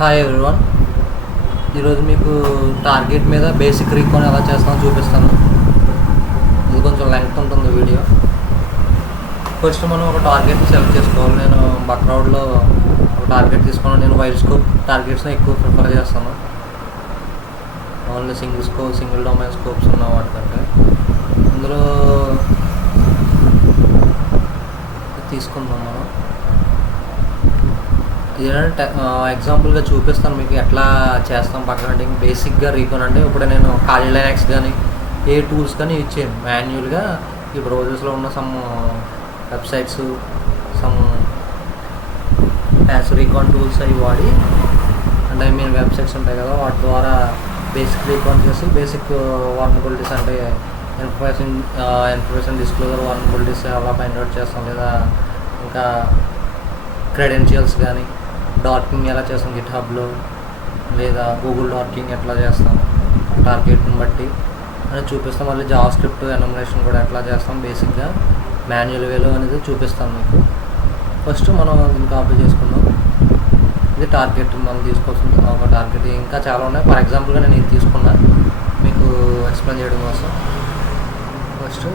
Hi everyone. ఈరోజు మీకు target మీద బేసిక్ రీకాన్ ఎలా చేస్తామో చూపిస్తాను. ఇది కొంచెం లెంగ్త్ ఉంటుంది వీడియో. ఫస్ట్ మనం ఒక టార్గెట్ని సెలెక్ట్ చేసుకోవాలి. నేను బక్రౌడ్లో ఒక టార్గెట్ తీసుకున్నాను. నేను వైడ్ స్కోప్ టార్గెట్స్ని ఎక్కువ ప్రిఫర్ చేస్తాను. ఓన్లీ సింగిల్ డొమైన్ స్కోప్స్ ఉన్న వాటికంటే. ఇందులో తీసుకుందాం మనం. ఇదేంటంటే ఎగ్జాంపుల్గా చూపిస్తాను మీకు ఎట్లా చేస్తాం పక్కన. బేసిక్గా రీకాన్ అంటే ఇప్పుడు నేను కాలీ లైనక్స్ కానీ ఏ టూల్స్ కానీ యూజ్ చేయను. మాన్యువల్గా ఈ బ్రౌజర్స్లో ఉన్న some websites, some passive recon tools అవి వాడి, అంటే వెబ్సైట్స్ ఉంటాయి కదా, వాటి ద్వారా బేసిక్ రీకాన్ చేసి బేసిక్ వాల్నరబిలిటీస్ అంటే ఇన్ఫర్మేషన్ డిస్క్లోజర్ వాల్నరబిలిటీస్ అలా ఫైండ్ అవుట్ చేస్తాం. లేదా ఇంకా క్రెడెన్షియల్స్ కానీ డార్కింగ్ ఎలా చేస్తాం గిట్హబ్లో, లేదా గూగుల్ డార్కింగ్ ఎట్లా చేస్తాం టార్గెట్ని బట్టి అని చూపిస్తాం. మళ్ళీ జావా స్క్రిప్ట్ ఎనుమరేషన్ కూడా ఎట్లా చేస్తాం బేసిక్గా మాన్యువల్ వేలో అనేది చూపిస్తాం మీకు. ఫస్ట్ మనం దీన్ని కాపీ చేసుకుందాం. ఇది టార్గెట్ మనం తీసుకోవాల్సింది ఒక టార్గెట్. ఇంకా చాలా ఉన్నాయి. ఫర్ ఎగ్జాంపుల్గా నేను ఇది తీసుకున్నా మీకు ఎక్స్ప్లెయిన్ చేయడం కోసం. ఫస్ట్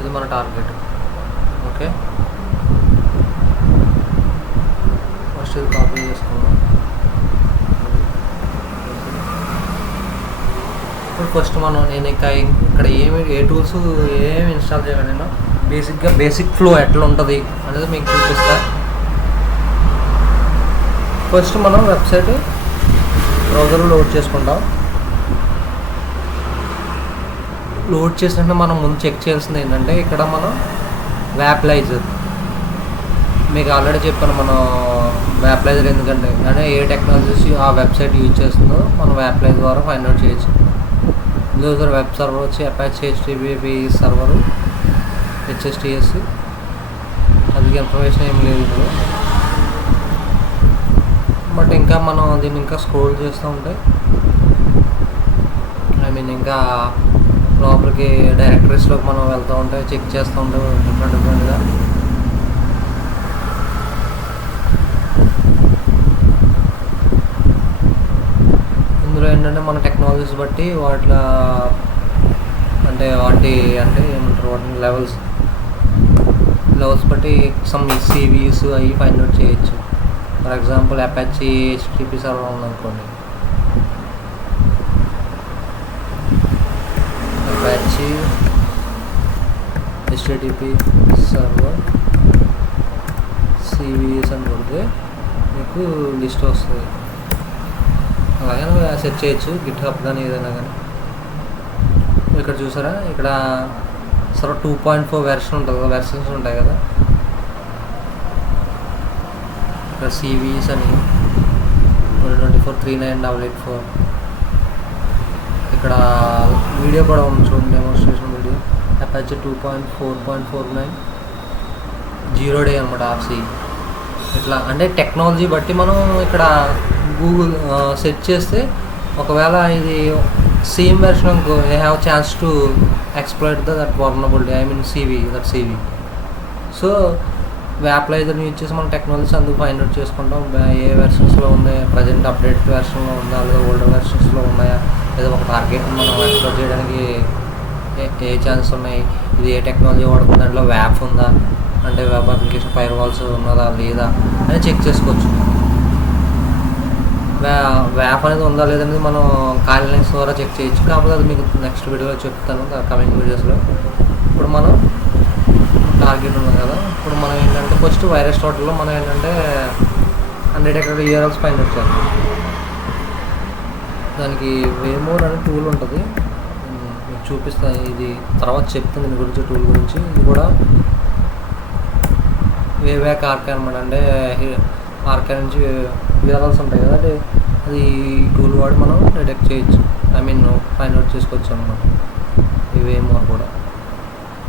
ఇది మన టార్గెట్. ఓకే, ఫస్ట్ ఇది కాపీ చేసుకుందాం. ఇప్పుడు ఫస్ట్ నేను ఇంకా ఇక్కడ ఏ టూల్స్ ఏమి ఇన్స్టాల్ చేయాలి, నేను బేసిక్గా బేసిక్ ఫ్లో ఎట్లా ఉంటుంది అనేది మీకు చూపిస్తా. ఫస్ట్ మనం వెబ్సైట్ బ్రౌజర్లో లోడ్ చేసుకుంటాం. లోడ్ చేసినట్టు మనం ముందు చెక్ చేయాల్సింది ఏంటంటే, ఇక్కడ మనం వ్యాప్లైజర్ మీకు ఆల్రెడీ చెప్పాను. మనం వ్యాప్లైజర్ ఎందుకంటే ఏ టెక్నాలజీస్ ఆ వెబ్సైట్ యూజ్ చేస్తుందో మనం వ్యాప్లైజర్ ద్వారా ఫైండ్ అవుట్ చేయొచ్చు. ఇందులో వెబ్ సర్వర్ వచ్చి అపాచీ హెచ్టిటిపి సర్వరు, HSTS, అది ఇన్ఫర్మేషన్ ఏం లేదు ఇప్పుడు. బట్ ఇంకా మనం దీన్ని ఇంకా స్క్రోల్ చేస్తూ ఉంటే ఇంకా లోపలికి డైరెక్టరీస్లోకి మనం వెళ్తూ ఉంటే చెక్ చేస్తూ ఉంటే డిఫరెంట్గా ఇందులో ఏంటంటే మన టెక్నాలజీస్ బట్టి వాటిలో వాటి ఏమంటారు వాటిని లెవెల్స్ బట్టి సమ్ CVEs అవి ఫైండ్ అవుట్ చేయొచ్చు. For example Apache HTTP server ఉందనుకోండి, అపాచీ HTTP సర్వర్ CVEs అని కొడితే మీకు లిస్ట్ వస్తుంది. అలాగే సెర్చ్ చేయొచ్చు గిట్హబ్ కానీ ఏదైనా కానీ. ఇక్కడ చూసారా, ఇక్కడ 2.4 వెర్షన్ ఉంటుంది కదా, వెర్షన్స్ ఉంటాయి కదా. ఇక్కడ CVEs అని 2024 ఇక్కడ వీడియో కూడా ఉంది చూడండి, డెమోన్స్ట్రేషన్ వీడియో. అపాచీ 2.4.49 0 డే అనమాట RC. ఇట్లా అంటే టెక్నాలజీ బట్టి మనం ఇక్కడ గూగుల్ సెర్చ్ చేస్తే ఒకవేళ ఇది సేమ్ వెర్షన్ అనుకో, I have chance to exploit that vulnerability CV. So వ్యాప్లైజర్ని యూజ్ చేసి మనం టెక్నాలజీస్ అందుకు ఫైండ్ అవుట్ చేసుకుంటాం. ఏ వెర్షన్స్లో ఉన్నాయి, ప్రజెంట్ అప్డేట్ వెర్షన్లో ఉందా, లేదా ఓల్డర్ వెర్షన్స్లో ఉన్నాయా, లేదా ఒక టార్గెట్ మనం ఎక్స్ప్లోర్ చేయడానికి ఏ ఛాన్స్ ఉన్నాయి, ఇది ఏ టెక్నాలజీ వాడుతుంది, దాంట్లో వ్యాప్ ఉందా, అంటే వెబ్ అప్లికేషన్ ఫైర్ వాల్స్ ఉన్నదా లేదా అని చెక్ చేసుకోవచ్చు. వ్యాప్ అనేది ఉందా లేదనేది మనం కాలీ లైన్స్ ద్వారా చెక్ చేయొచ్చు. కాకపోతే అది మీకు నెక్స్ట్ వీడియోలో చెప్తాను, కమింగ్ వీడియోస్లో. ఇప్పుడు మనం టార్గెట్ ఉంది కదా, ఇప్పుడు మనం ఏంటంటే ఫస్ట్ వైరస్ టోటల్లో మనం ఏంటంటే అన్డిటెక్టెడ్ URLs ఫైండ్ అవుట్ చేయాలి. దానికి వేమోర్ అనే టూల్ ఉంటుంది, మీకు చూపిస్తాను. ఇది తర్వాత చెప్తాను దీని గురించి, టూల్ గురించి. ఇది కూడా వేబ్యాక్ ఆర్కైవ్ అనమాట. అంటే ఆర్కైవ్ నుంచి URLs ఉంటాయి కదా, అది టూల్ వాడి మనం డిటెక్ట్ చేయొచ్చు, ఫైండ్ అవుట్ చేసుకోవచ్చు అనమాట. ఇవేమో కూడా.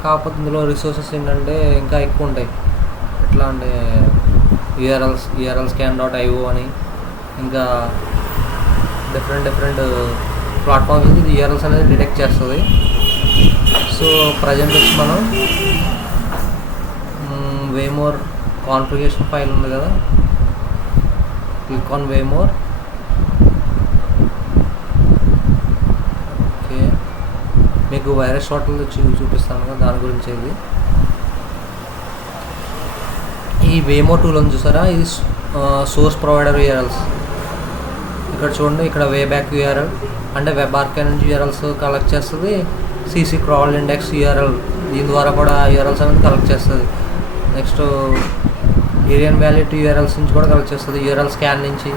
కాకపోతే ఇందులో రిసోర్సెస్ ఏంటంటే ఇంకా ఎక్కువ ఉంటాయి. ఎట్లా అంటే URL scan.io అని, ఇంకా డిఫరెంట్ ప్లాట్ఫామ్స్ ఇది URLs అనేది డిటెక్ట్ చేస్తుంది. సో ప్రజెంట్ వచ్చి మనం వే మోర్ కాన్ఫిగరేషన్ ఫైల్ ఉంది కదా, click on way more. Okay, మీకు వైరస్ షార్ట్లు చూపిస్తాను కదా, దాని గురించి. ఇది ఈ వేమో టూల్ ఉంది చూసారా, ఇది సోర్స్ ప్రొవైడర్ యూఆర్ఎల్స్. ఇక్కడ చూడండి, ఇక్కడ వే బ్యాక్ యూఆర్ఎల్ అంటే వెబ్ ఆర్కైవ్ నుంచి యూఆర్ఎల్స్ కలెక్ట్ చేస్తుంది. సిసి క్రాల్ ఇండెక్స్ యూఆర్ఎల్, దీని ద్వారా కూడా యూఆర్ఎల్స్ అనేది కలెక్ట్ చేస్తుంది. నెక్స్ట్ ఏరియన్ వ్యాలిడ్ యూఆర్ఎల్స్ నుంచి కూడా కలెక్ట్ చేస్తుంది. యూఆర్ఎల్ స్కాన్ నుంచి,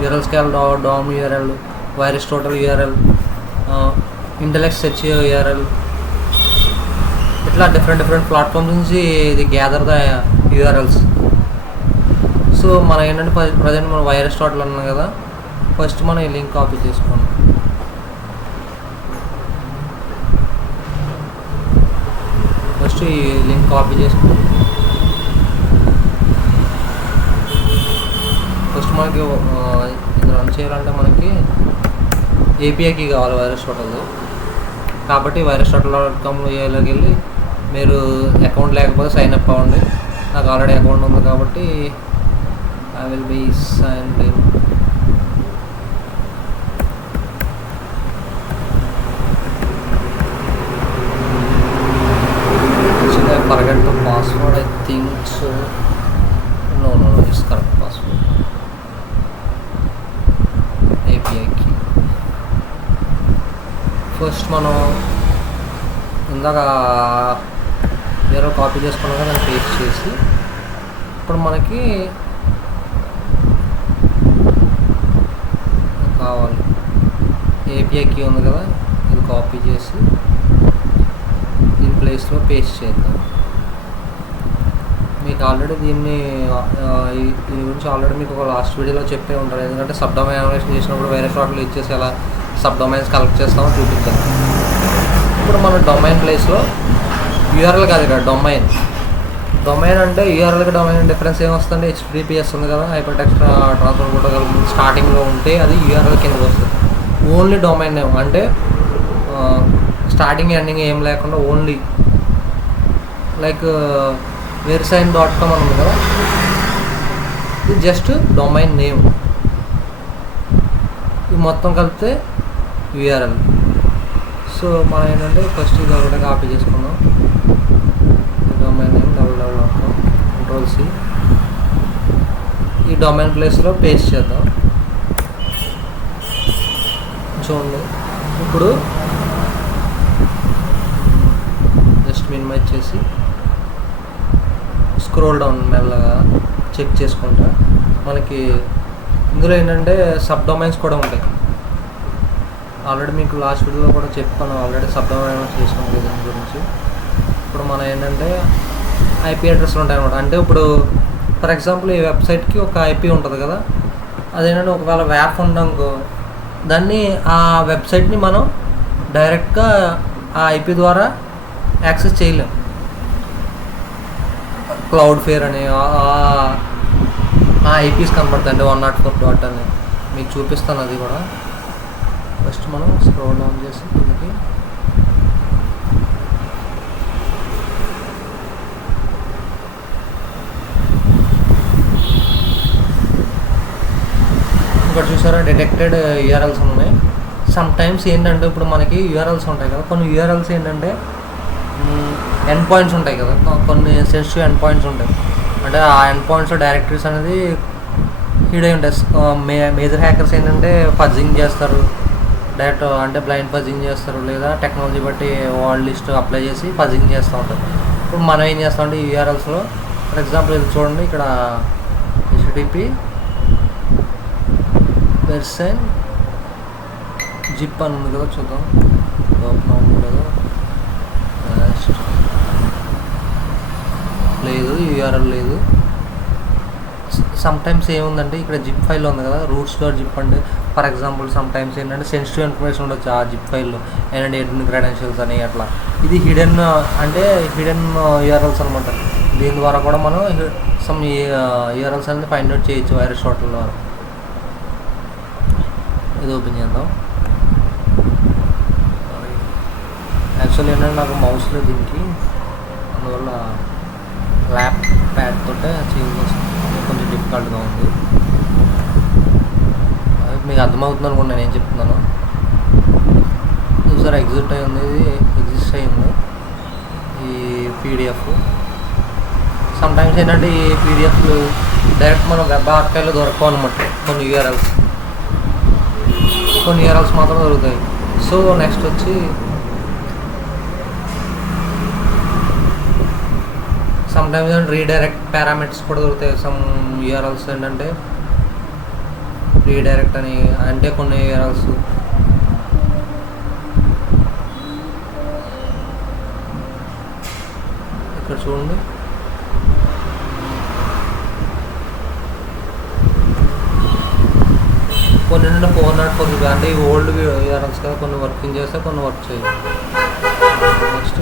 యూఆర్ఎల్ స్కాన్ డామ్ URL, virus total URL, intellect search URL, ఇట్లా డిఫరెంట్ ప్లాట్ఫామ్స్ నుంచి ఇది గ్యాదర్ ద యూఆర్ఎల్స్. సో మనం ఏంటంటే ప్రజెంట్ మనం వైరస్ టోటల్ అన్నాం కదా, ఫస్ట్ మనం ఈ లింక్ కాపీ చేసుకోండి. ఫస్ట్ ఈ లింక్ కాపీ చేసుకోండి. ఫస్ట్ మనకి ఇది రన్ చేయాలంటే మనకి ఏపీఐకి కావాలి వైరస్ టోటల్. కాబట్టి virusTotal.com/loకి వెళ్ళి మీరు అకౌంట్ లేకపోతే సైన్ అప్ అవ్వండి. నాకు ఆల్రెడీ అకౌంట్ ఉంది కాబట్టి I will be signed in. Forget the password, I think so. No, it's correct password. API key. First మనం ఇందాక వేరే కాపీ చేసుకున్నాక దాన్ని పేస్ట్ చేసి, ఇప్పుడు మనకి కావాలి ఏపీఐ కీ ఉంది కదా, ఇది కాపీ చేసి దీని ప్లేస్లో పేస్ట్ చేద్దాం. మీకు ఆల్రెడీ దీని గురించి ఆల్రెడీ మీకు ఒక లాస్ట్ వీడియోలో చెప్పే ఉంటారు. ఎందుకంటే సబ్ డొమైన్ అనలైజేషన్ చేసినప్పుడు వేరే షార్ట్లు ఇచ్చేసి ఎలా సబ్ డొమైన్స్ కలెక్ట్ చేస్తామో చూపిస్తాను. ఇప్పుడు మన డొమైన్ ప్లేస్లో యూఆర్ఎల్ కాదు, ఇక్కడ డొమైన్ అంటే యూఆర్ఎల్కి డొమైన్ డిఫరెన్స్ ఏమొస్తుంది, HTTPS ఉంది కదా, హైపర్ టెక్స్ట్ ట్రాన్స్ఫర్ ప్రోటోకాల్ స్టార్టింగ్లో ఉంటే అది యూఆర్ఎల్ కిందకి వస్తుంది. ఓన్లీ డొమైన్ నేమ్ అంటే స్టార్టింగ్ ఎండింగ్ ఏం లేకుండా ఓన్లీ లైక్ verisign.com అని ఉంది కదా, ఇది జస్ట్ డొమైన్ నేమ్. ఇది మొత్తం కలిపితే యూఆర్ఎల్. సో మనం ఏంటంటే ఫస్ట్ ఇది ఒకటే కాపీ చేసుకుందాం. డొమైన్ నేమ్ www.com, Ctrl+C, ఈ డొమైన్ ప్లేస్లో పేస్ట్ చేద్దాం. చూడండి, ఇప్పుడు జస్ట్ మినిమైజ్ చేసి స్క్రోల్ డౌన్ మెల్లగా చెక్ చేసుకుంటా. మనకి ఇందులో ఏంటంటే సబ్ డొమైన్స్ కూడా ఉంటాయి. ఆల్రెడీ మీకు లాస్ట్ వీడియోలో కూడా చెప్పాను, ఆల్రెడీ సబ్ డొమైన్స్ చేసాను దీని గురించి. ఇప్పుడు మనం ఏంటంటే ఐపీ అడ్రస్లు ఉంటాయి అన్నమాట. అంటే ఇప్పుడు ఫర్ ఎగ్జాంపుల్ ఈ వెబ్సైట్కి ఒక ఐపీ ఉంటుంది కదా, అదేంటంటే ఒకవేళ వ్యాప్ ఉండనుకో, దాన్ని ఆ వెబ్సైట్ని మనం డైరెక్ట్గా ఆ ఐపీ ద్వారా యాక్సెస్ చేయలేం. క్లౌడ్ఫేర్ అని ఆ ఐపీస్ కనపడతాయి, అంటే 104 అని మీకు చూపిస్తాను. అది కూడా ఫస్ట్ మనం స్క్రోల్ డౌన్ చేసి కిందకి ఇక్కడ చూసారా డిటెక్టెడ్ యూఆర్ఎల్స్ ఉన్నాయి. సమ్ టైమ్స్ ఏంటంటే ఇప్పుడు మనకి యూఆర్ఎల్స్ ఉంటాయి కదా, కొన్ని యూఆర్ఎల్స్ ఏంటంటే ఎండ్ పాయింట్స్ ఉంటాయి కదా, కొన్ని సెన్సిటివ్ ఎండ్ పాయింట్స్ ఉంటాయి. అంటే ఆ ఎండ్ పాయింట్స్ డైరెక్టరీస్ అనేది హీడ్ అయి ఉంటాయి. మేజర్ హ్యాకర్స్ ఏంటంటే ఫజింగ్ చేస్తారు, డైరెక్ట్ అంటే బ్లైండ్ ఫజింగ్ చేస్తారు, లేదా టెక్నాలజీ బట్టి వరల్డ్ లిస్ట్ అప్లై చేసి ఫజింగ్ చేస్తూ ఉంటారు. ఇప్పుడు మనం ఏం చేస్తామంటే ఈ యూఆర్ఎల్స్లో ఫర్ ఎగ్జాంపుల్ ఇది చూడండి, ఇక్కడ HTTP వెర్సైన్ జిప్ అని ఉంది కదా, చూద్దాం లేదా లేదు, యూఆర్ఎల్ లేదు. సమ్ టైమ్స్ ఏముందంటే ఇక్కడ జిప్ ఫైల్ ఉంది కదా, roots.zip అంటే ఫర్ ఎగ్జాంపుల్ సమ్ టైమ్స్ ఏంటంటే సెన్సిటివ్ ఇన్ఫర్మేషన్ ఉండొచ్చు ఆ జిప్ ఫైల్లో, ఏంటంటే అడ్మిన్ క్రెడెన్షియల్స్ అని అట్లా. ఇది హిడెన్ యూఆర్ఎల్స్ అనమాట. దీని ద్వారా కూడా మనం సమ్ యూఆర్ఎల్స్ అనేది ఫైండ్ అవుట్ చేయొచ్చు వైరస్ టోటల్ ద్వారా. ఇది ఓపెన్ చేద్దాం. యాక్చువల్లీ ఏంటంటే నాకు మౌస్లో దీనికి అందువల్ల ల్యాప్ ప్యాడ్ తోటే చేయాల్సి వస్తుంది, కొంచెం డిఫికల్ట్గా ఉంది. మీకు అర్థమవుతుంది అనుకోండి నేను ఏం చెప్తున్నాను. చూసారా ఎగ్జిస్ట్ అయి ఉంది, ఈ పీడిఎఫ్. సమ్టైమ్స్ ఏంటంటే ఈ పీడిఎఫ్లు డైరెక్ట్ మనం వెబ్ ఆర్కైవ్లో దొరకవు అనమాట. కొన్ని యూఆర్ఎల్స్ మాత్రం దొరుకుతాయి. సో నెక్స్ట్ వచ్చి సమ్టైమ్స్ రీడైరెక్ట్ పారామీటర్స్ కూడా దొరుకుతాయి. సమ్ యూఆర్ఎల్స్ ఏంటంటే రీడైరెక్ట్ అని, అంటే కొన్ని యూఆర్ఎల్స్ ఇక్కడ చూడండి, కొన్ని 404 అంటే ఈ ఓల్డ్ యూఆర్ఎల్స్ కదా, కొన్ని వర్కింగ్ చేస్తే కొన్ని వర్క్ చేయాలి. నెక్స్ట్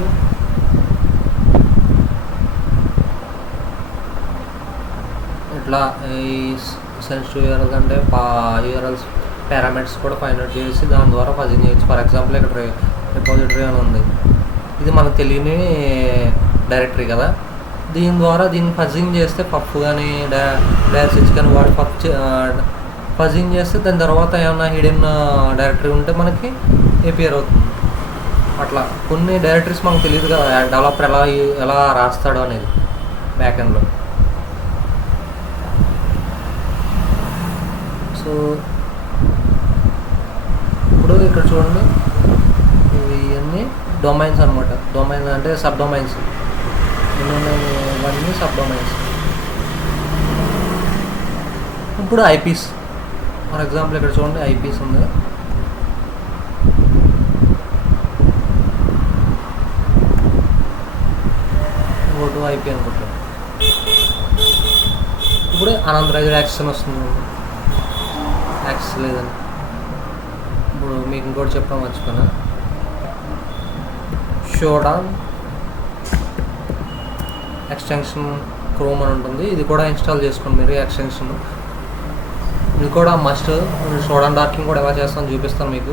ఇట్లా ఈ సెన్సిటివ్ యూఆర్ఎల్స్ అంటే యూఆర్ఎల్స్ పారామీటర్స్ కూడా ఫైండ్ అవుట్ చేసి దాని ద్వారా ఫజింగ్ చేయొచ్చు. ఫర్ ఎగ్జాంపుల్ ఇక్కడ రిపోజిటరీ అని ఉంది, ఇది మనకు తెలియని డైరెక్టరీ కదా, దీన్ని ఫజింగ్ చేస్తే పఫ్ కానీ డైరెక్ట్ కానీ వాడు ఫజింగ్ చేస్తే దాని తర్వాత ఏమైనా హిడెన్ డైరెక్టరీ ఉంటే మనకి ఏపీఆర్ అవుతుంది. అట్లా కొన్ని డైరెక్టరీస్ మనకు తెలియదు కదా, డెవలపర్ ఎలా రాస్తాడో అనేది బ్యాక్ ఎండ్లో. సో ఇప్పుడు ఇక్కడ చూడండి, ఇవన్నీ డొమైన్స్ అనమాట. డొమైన్స్ అంటే సబ్ డొమైన్స్, ఇవన్నీ సబ్ డొమైన్స్. ఇప్పుడు ఐపీస్, ఫర్ ఎగ్జాంపుల్ ఇక్కడ చూడండి ఐపీస్ ఉంది. గో టు ఐపీ అనుకుంటాం. ఇప్పుడు అన్ఆథరైజ్డ్ యాక్సెస్ అని వస్తుంది, యాక్సెస్ లేదని. ఇప్పుడు మీకు ఇంకోటి చెప్పడం మర్చిపోయినా, షోడౌన్ ఎక్స్టెన్షన్ క్రోమ్ అని ఉంటుంది, ఇది కూడా ఇన్స్టాల్ చేసుకోండి మీరు. ఎక్స్టెన్షన్ ఇది కూడా మస్ట్. షోడౌన్ డార్కింగ్ కూడా ఎలా చేస్తాను చూపిస్తాను మీకు.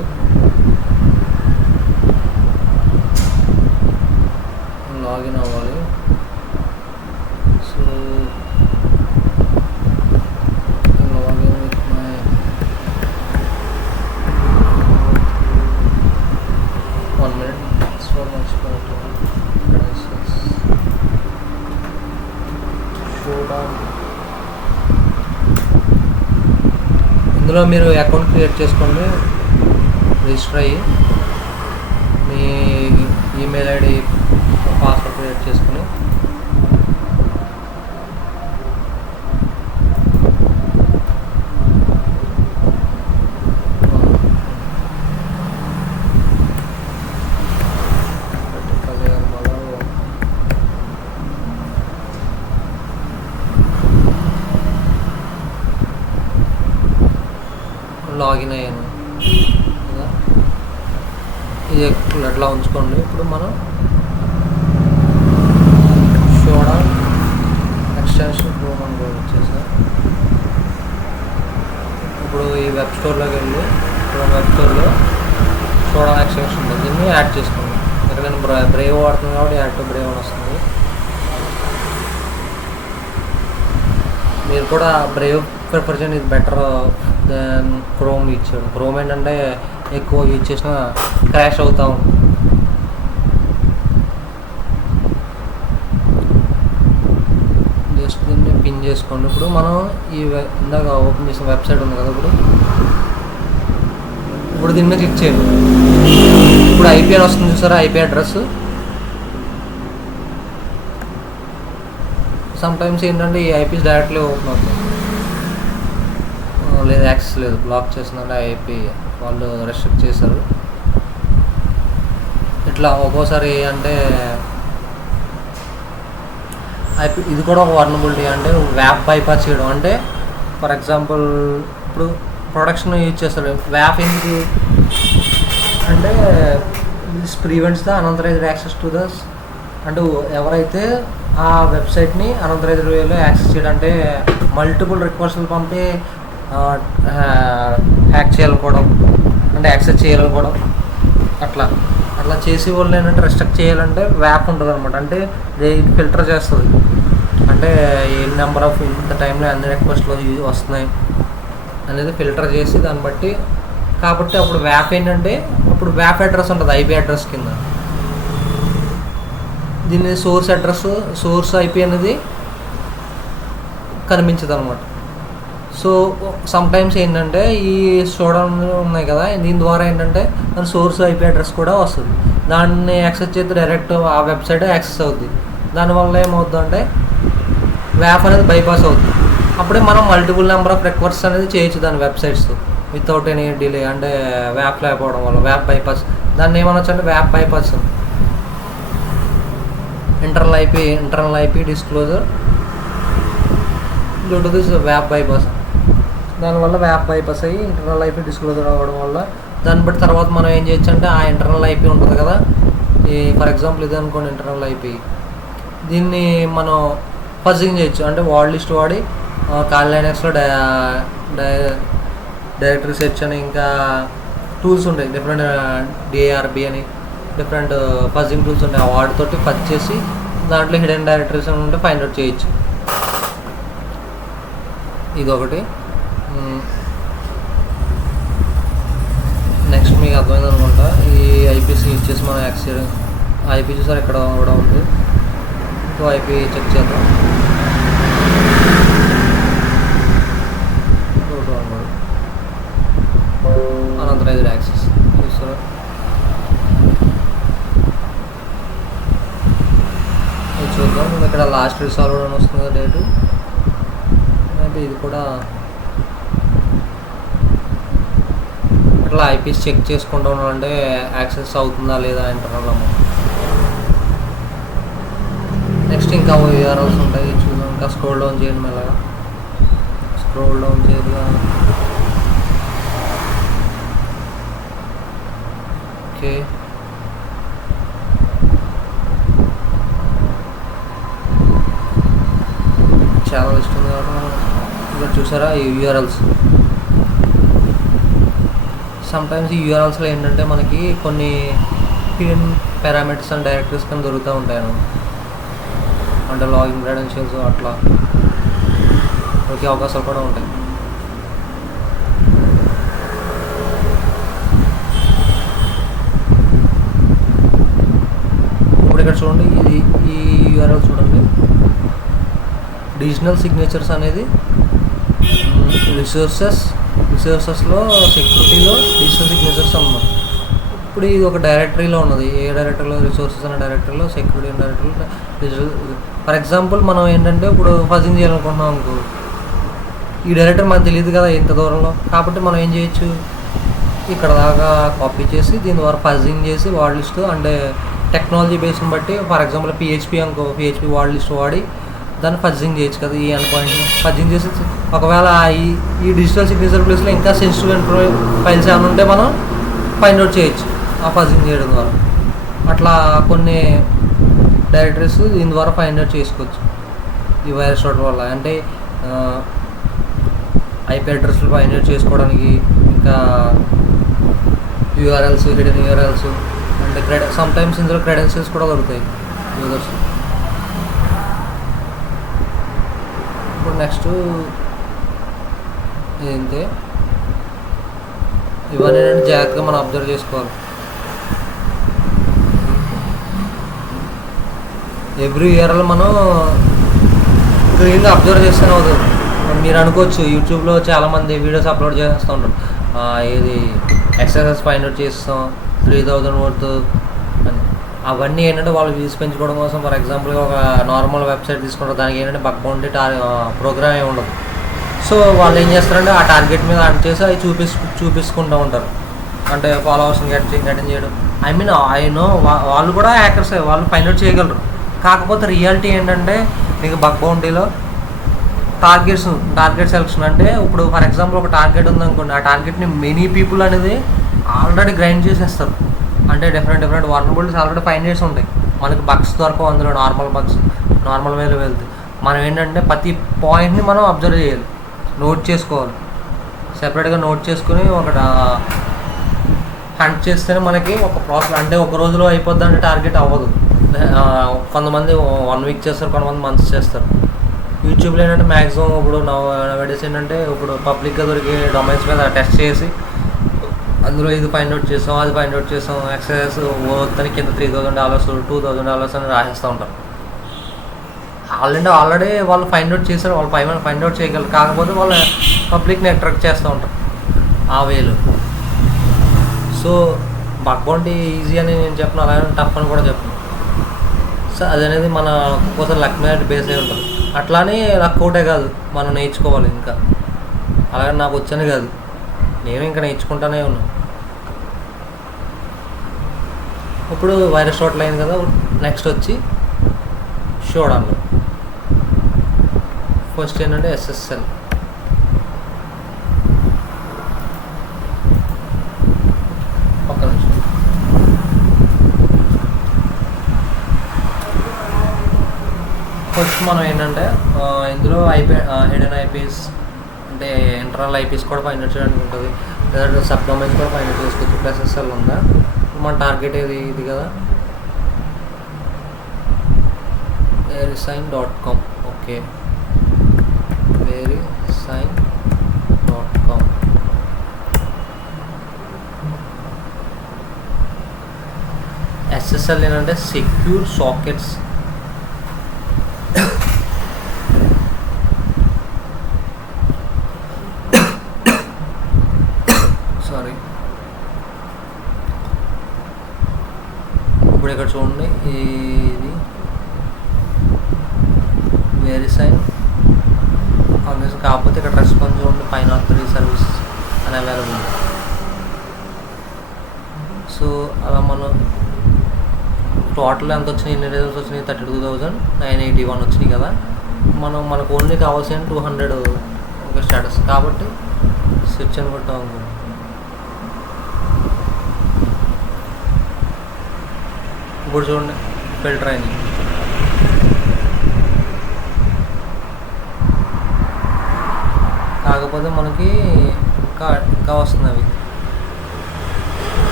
లాగిన్ అవ్వాలి. So login with my one minute. ఇందులో మీరు అకౌంట్ క్రియేట్ చేసుకోండి, రిజిస్టర్ అయ్యి మీ ఈమెయిల్ ఐడి పాస్వర్డ్ క్రియేట్ చేసుకుని లాగిన్ అయ్యాను కదా. ఇది అట్లా ఉంచుకోండి. ఇప్పుడు మనం షోడౌన్ ఎక్స్టెన్షన్ క్రోమ్ అని కూడా వచ్చేసా. ఇప్పుడు ఈ వెబ్ స్టోర్లోకి వెళ్ళి క్రోమ్ వెబ్ స్టోర్లో షోడౌన్ ఎక్స్టెన్షన్ ఉంది, దీన్ని యాడ్ చేసుకోండి. ఇక్కడ నేను బ్రేవ్ వాడుతున్నాను కాబట్టి యాడ్ టు బ్రేవ్ అని వస్తుంది. మీరు కూడా బ్రేవ్ ప్రిఫర్ చేయండి, ఇది బెటర్ దెన్ క్రోమ్ యూజ్ చేయడం. క్రోమ్ ఏంటంటే ఎక్కువ యూజ్ చేసినా క్రాష్ అవుతా ఉంటుంది. జస్ట్ దీన్ని పిన్ చేసుకోండి. ఇప్పుడు మనం ఈ ఇందాక ఓపెన్ చేసిన వెబ్సైట్ ఉంది కదా, ఇప్పుడు దీని మీద క్లిక్ చేయండి. ఇప్పుడు ఐపీ అని వస్తుంది చూసారా, ఐపీ అడ్రస్. సమ్టైమ్స్ ఏంటంటే ఈ ఐపీస్ డైరెక్ట్లీ ఓపెన్ అవుతుంది, లేదు యాక్సెస్ లేదు, బ్లాక్ చేసిందంటే ఐపీ వాళ్ళు రెస్ట్రిక్ట్ చేశారు. ఇట్లా ఒక్కోసారి అంటే ఐపీ ఇది కూడా ఒక వర్నబిలిటీ, అంటే వ్యాప్ బైపాస్ చేయడం. అంటే ఫర్ ఎగ్జాంపుల్ ఇప్పుడు ప్రొడక్షన్ యూజ్ చేస్తారు, వ్యాప్ ఎందుకు అంటే this prevents the unauthorized access to the, అంటే ఎవరైతే ఆ వెబ్సైట్ని అన్ఆథరైజ్డ్ వేలో యాక్సెస్ చేయడం, అంటే మల్టిపుల్ రిక్వెస్ట్లు పంపి హ్యాక్ చేయాలనుకోవడం, అంటే యాక్సెస్ చేయాలనుకోవడం, అట్లా చేసే వాళ్ళు ఏంటంటే రెస్ట్రిక్ట్ చేయాలంటే వ్యాప్ ఉంటుంది అనమాట. అంటే ఇది ఫిల్టర్ చేస్తుంది, అంటే నెంబర్ ఆఫ్ ఇంత టైంలో అన్ని రిక్వెస్ట్లు వస్తున్నాయి అనేది ఫిల్టర్ చేసి దాన్ని బట్టి. కాబట్టి అప్పుడు వ్యాప్ ఏంటంటే అప్పుడు వ్యాప్ అడ్రస్ ఉంటుంది ఐపీ అడ్రస్ కింద. దీన్ని సోర్స్ ఐపీ అనేది కనిపించదు అనమాట. సో సమ్టైమ్స్ ఏంటంటే ఈ చూడడం ఉన్నాయి కదా, దీని ద్వారా ఏంటంటే మన సోర్స్ ఐపీ అడ్రస్ కూడా వస్తుంది. దాన్ని యాక్సెస్ చేస్తే డైరెక్ట్ ఆ వెబ్సైట్ యాక్సెస్ అవుద్ది. దానివల్ల ఏమవుతుందంటే వ్యాప్ అనేది బైపాస్ అవుతుంది. అప్పుడే మనం మల్టిపుల్ నెంబర్ ఆఫ్ రిక్వెస్ట్స్ అనేది చేయొచ్చు దాని వెబ్సైట్స్ వితౌట్ ఎనీ డిలే. అంటే వ్యాప్ లేకపోవడం వల్ల వ్యాప్ బైపాస్. దాన్ని ఏమనొచ్చు అంటే వ్యాప్ bypass. Internal IP disclosure due to this వ్యాప్ bypass. దానివల్ల వ్యాప్ బైపాస్ అయ్యి ఇంటర్నల్ ఐపీ డిస్క్లోజర్ అవ్వడం వల్ల దాన్ని బట్టి తర్వాత మనం ఏం చేయొచ్చు అంటే ఆ ఇంటర్నల్ ఐపీ ఉంటుంది కదా, ఈ ఫర్ ఎగ్జాంపుల్ ఇది అనుకోండి ఇంటర్నల్ ఐపీ, దీన్ని మనం ఫజింగ్ చేయొచ్చు. అంటే వార్డ్ లిస్ట్ వాడి కాల్ లైనక్స్లో డైరెక్టరీ సెర్చ్ అని ఇంకా టూల్స్ ఉంటాయి డిఫరెంట్, డిఆర్బి అని డిఫరెంట్ ఫజింగ్ టూల్స్ ఉంటాయి. ఆ వాటితోటి ఫజ్ చేసి దాంట్లో హిడెన్ డైరెక్టరీస్ అని ఉంటే ఫైండ్ అవుట్ చేయొచ్చు. ఇదొకటి. నెక్స్ట్ మీకు అర్థమైంది అనుకుంటా. ఈ ఐపీసీ ఇచ్చేసి మనం యాక్సెస్ ఐపీ చూసారు ఇక్కడ కూడా ఉంది. ఇంకో ఐపీ చెక్ చేద్దాం. అనంతరైజ్డ్ యాక్సెస్ చూస్తారా, ఇది చూద్దాం. ఇక్కడ లాస్ట్ రిసాల్వ్ అని వస్తుంది డేటు. మేబీ ఇది కూడా అట్లా ఐపీస్ చెక్ చేసుకుంటూ ఉన్నామంటే యాక్సెస్ అవుతుందా లేదా ఇంటర్నల్. నెక్స్ట్ ఇంకా యూఆర్ఎల్స్ ఉంటాయి చూద్దాం. ఇంకా స్క్రోల్ డౌన్ చేయండి, మెల్లగా స్క్రోల్ డౌన్ చేయగా ఓకే. చాలా ఇస్తుంది కాబట్టి ఇక్కడ చూసారా ఈ యూఆర్ఎల్స్. సమ్టైమ్స్ ఈ యూఆర్ఎల్స్లో ఏంటంటే మనకి కొన్ని హిడెన్ పారామీటర్స్ అండ్ డైరెక్టరీస్ కానీ దొరుకుతూ ఉంటాయి అన్నమాట. అంటే లాగిన్ క్రెడెన్షియల్స్ అట్లా దొరికే అవకాశాలు కూడా ఉంటాయి. ఇప్పుడు ఇక్కడ చూడండి, ఇది ఈ యూఆర్ఎల్ చూడండి. డిజిటల్ సిగ్నేచర్స్ అనేది రిసోర్సెస్లో సెక్యూరిటీలో డిజిటల్ సిగ్నేచర్స్ అన్నమాట. ఇప్పుడు ఇది ఒక డైరెక్టరీలో ఉన్నది. ఏ డైరెక్టరీలో? రిసోర్సెస్ అనే డైరెక్టరీలో, సెక్యూరిటీ అనే డైరెక్టరీలో డిజిటల్. ఫర్ ఎగ్జాంపుల్ మనం ఏంటంటే ఇప్పుడు ఫజింగ్ చేయాలనుకుంటున్నాం అనుకో, ఈ డైరెక్టరీ మనకు తెలియదు కదా ఎంత దూరంలో. కాబట్టి మనం ఏం చేయొచ్చు, ఇక్కడ దాకా కాపీ చేసి దీని ద్వారా ఫజింగ్ చేసి వార్డ్ లిస్ట్ అంటే టెక్నాలజీ బేస్ని బట్టి ఫర్ ఎగ్జాంపుల్ పిహెచ్పి అనుకో, పిహెచ్పి వార్డ్ లిస్ట్ వాడి దాన్ని ఫజింగ్ చేయొచ్చు కదా. ఈ ఎండ్ పాయింట్ని ఫజింగ్ చేసి ఒకవేళ ఈ డిజిటల్ సిగ్నేచర్ ప్లేస్లో ఇంకా సెన్సిటివ్ ఫైల్స్ ఏమైనా ఉంటే మనం ఫైండ్ అవుట్ చేయొచ్చు ఆ ఫజింగ్ చేయడం ద్వారా. అట్లా కొన్ని డైరెక్టరీస్ దీని ద్వారా ఫైండ్ అవుట్ చేసుకోవచ్చు ఈ వైరస్ షాట్ వల్ల. అంటే ఐపీ అడ్రస్లు ఫైండ్ అవుట్ చేసుకోవడానికి, ఇంకా యూఆర్ఎల్స్, హిడెన్ యూఆర్ఎల్స్ అంటే సమ్టైమ్స్ ఇందులో క్రెడెన్షియల్స్ కూడా దొరుకుతాయి యూజర్స్. ఇప్పుడు నెక్స్ట్ ఏంటంటే ఇవన్నీ జాగ్రత్తగా మనం అబ్జర్వ్ చేసుకోవాలి. ఎవ్రీ ఇయర్లో మనం క్లీన్గా అబ్జర్వ్ చేస్తూనే అవుతుంది. మీరు అనుకోవచ్చు యూట్యూబ్లో చాలామంది వీడియోస్ అప్లోడ్ చేస్తూ ఉంటారు, ఇది ఎక్సర్సైజ్ ఫైండ్ అవుట్ చేస్తాం 3000 వర్త్ అని. అవన్నీ ఏంటంటే వాళ్ళు వ్యూస్ పెంచుకోవడం కోసం. ఫర్ ఎగ్జాంపుల్గా ఒక నార్మల్ వెబ్సైట్ తీసుకుంటారు, దానికి ఏంటంటే బగ్ బౌండరీ ప్రోగ్రామ్ ఏమి ఉండదు. సో వాళ్ళు ఏం చేస్తారంటే ఆ టార్గెట్ మీద ఆన్ చేసి అవి చూపిస్తుంటూ ఉంటారు. అంటే ఫాలోవర్స్ని గెట్ చేయడం. ఐ నో వాళ్ళు కూడా హ్యాకర్స్, వాళ్ళు ఫైండ్ అవుట్ చేయగలరు. కాకపోతే రియాలిటీ ఏంటంటే మీకు బగ్ బౌండరీలో టార్గెట్ సెలక్షన్ అంటే ఇప్పుడు ఫర్ ఎగ్జాంపుల్ ఒక టార్గెట్ ఉందనుకోండి, ఆ టార్గెట్ని మెనీ పీపుల్ అనేది ఆల్రెడీ గ్రైండ్ చేసేస్తారు. అంటే డిఫరెంట్ వార్నబుల్స్ ఆల్రెడీ ఫైండ్ చేసి ఉంటాయి. మనకి బగ్స్ దొరకవు అందులో, నార్మల్ వేలో వెళ్తాయి. మనం ఏంటంటే ప్రతి పాయింట్ని మనం అబ్జర్వ్ చేయాలి, నోట్ చేసుకోవాలి, సెపరేట్గా నోట్ చేసుకుని ఒక హంట్ చేస్తేనే మనకి ఒక ప్రాసెస్. అంటే ఒక రోజులో అయిపోద్ది అంటే టార్గెట్ అవ్వదు. కొంతమంది 1 వీక్ చేస్తారు, కొంతమంది మంత్స్ చేస్తారు. యూట్యూబ్లో ఏంటంటే మ్యాక్సిమం ఇప్పుడు నవేడేస్ ఏంటంటే ఇప్పుడు పబ్లిక్గా దొరికే డొమైన్స్ మీద టెస్ట్ చేసి అందులో ఇది ఫైండ్ అవుట్ చేసాం, అది ఫైండ్ అవుట్ చేసాం, ఎక్సైజ్ వద్దని కింద $3,000 $2,000 అని రాసేస్తూ ఉంటారు. ఆల్రెడీ వాళ్ళు ఫైండ్ అవుట్ చేశారు, వాళ్ళు ఫైండ్ అవుట్ చేయగలరు, కాకపోతే వాళ్ళు పబ్లిక్ని అట్రాక్ట్ చేస్తూ ఉంటారు ఆ వేలు. సో బగ్ బౌంటీ ఈజీ అని నేను చెప్పను, అలాగే టఫ్ అని కూడా చెప్పను. సో అది అనేది మన ఒక్కోసారి లక్ మీద బేస్ అయి ఉంటుంది. అట్లానే లక్ ఒకటే కాదు, మనం నేర్చుకోవాలి. ఇంకా అలాగే నాకు వచ్చని కాదు, నేను ఇంకా నేర్చుకుంటానే ఉన్నాను. ఇప్పుడు వైరస్ షార్ట్ అయింది కదా, నెక్స్ట్ వచ్చి షోడాన్లో ఫస్ట్ ఏంటంటే SSL. ఒక్క నిమిషం. ఫస్ట్ మనం ఏంటంటే ఇందులో హిడెన్ ఐపీస్ అంటే ఇంటర్నల్ ఐపీస్ కూడా ఫైండ్ అవుట్ చేయడానికి ఉంటుంది, లేదా సబ్ డొమైన్స్ కూడా ఫైండ్ అవుట్ చేసుకోవచ్చు. ఇప్పుడు SSL ఉందా, మన టార్గెట్ ఇది కదా, verisign.com. Okay, verisign.com. SSL ఏంటంటే సెక్యూర్ సాకెట్స్. సారీ, ఇప్పుడు ఇక్కడ చూడండి, ఇది వెరిసైన్ ఆర్గనైజేషన్, కాకపోతే ఇక్కడ రెస్పాన్స్ చూడండి, పైన 3 సర్వీసెస్ అని అవైలబుల్. సో అలా మనం టోటల్ ఎంత వచ్చినాయి, ఎన్ని రిజల్ట్స్ వచ్చినాయి, 32,981 వచ్చినాయి కదా. మనకు ఓన్లీ కావాల్సిన 200 ఒక స్టేటస్, కాబట్టి స్విచ్ అని కొట్టాం. ఇప్పుడు చూడండి, ఫిల్టర్ అయినాయి. కాకపోతే మనకి ఇంకా వస్తున్నవి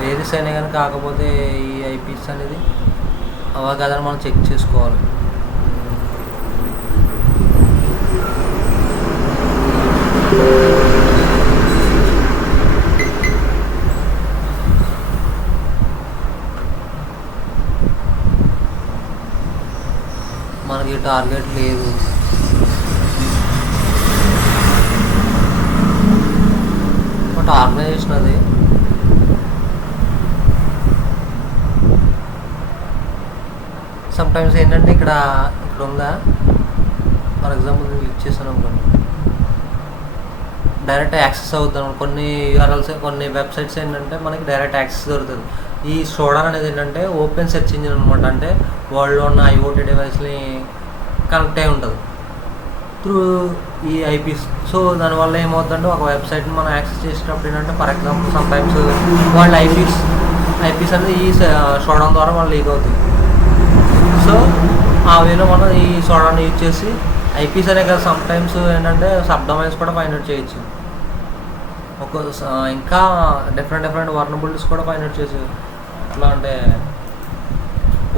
వెరిసైన్ కానీ, కాకపోతే ఈ ఐపీస్ అనేది అవ కదని మనం చెక్ చేసుకోవాలి. మనకి టార్గెట్ లేదు, బట్ ఆర్గనైజేషన్ అది. సమ్టైమ్స్ ఏంటంటే ఇక్కడ ఉందా, ఫర్ ఎగ్జాంపుల్ నేను క్లిక్ చేశాను అనుకోండి, డైరెక్ట్ యాక్సెస్ అవుతాను. కొన్ని యూఆర్ఎల్స్, కొన్ని వెబ్సైట్స్ ఏంటంటే మనకి డైరెక్ట్ యాక్సెస్ దొరుకుతుంది. ఈ షోడాన్ అనేది ఏంటంటే ఓపెన్ సెర్చ్ ఇంజిన్ అనమాట, అంటే వరల్డ్లో ఉన్న IoT డివైస్ని కనెక్ట్ అయి ఉంటుంది త్రూ ఈ ఐపీస్. సో దానివల్ల ఏమవుతుందంటే ఒక వెబ్సైట్ని మనం యాక్సెస్ చేసేటప్పుడు ఏంటంటే, ఫర్ ఎగ్జాంపుల్ సమ్టైమ్స్ వాళ్ళ ఐపీస్ అనేది ఈ షోడాన్ ద్వారా వాళ్ళు లీక్ అవుతుంది. సో ఆ వేలో మనం ఈ షోడాన్ యూజ్ చేసి ఐపీస్ అనే కదా, సమ్టైమ్స్ ఏంటంటే సబ్ డొమైన్స్ కూడా ఫైండ్ అవుట్ చేయొచ్చు. ఇంకా డిఫరెంట్ వర్నబుల్స్ కూడా ఫైండ్ అవుట్ చేసి, ఎట్లా అంటే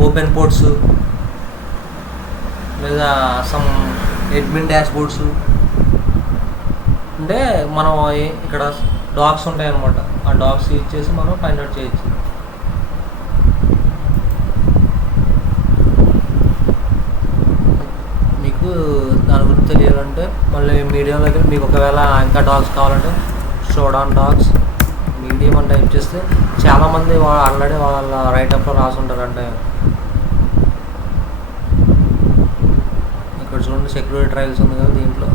ఓపెన్ పోర్ట్స్, లేదా సమ్ అడ్మిన్ డాష్ బోర్డ్స్. అంటే మనం ఇక్కడ డాగ్స్ ఉంటాయి అన్నమాట, ఆ డాగ్స్ యూజ్ చేసి మనం ఫైండ్ అవుట్ చేయొచ్చు. మీకు దాని గురించి తెలియాలంటే మళ్ళీ మీడియం దగ్గర మీకు ఒకవేళ ఇంకా డాగ్స్ కావాలంటే షోడాన్ డాగ్స్ మీడియం అని టైప్ చేస్తే చాలామంది ఆల్రెడీ వాళ్ళ రైటప్లో రాసి ఉంటారు. అంటే ఇక్కడ చూడండి, సెక్యూరిటీ ట్రయల్స్ ఉంది కదా, దీంట్లో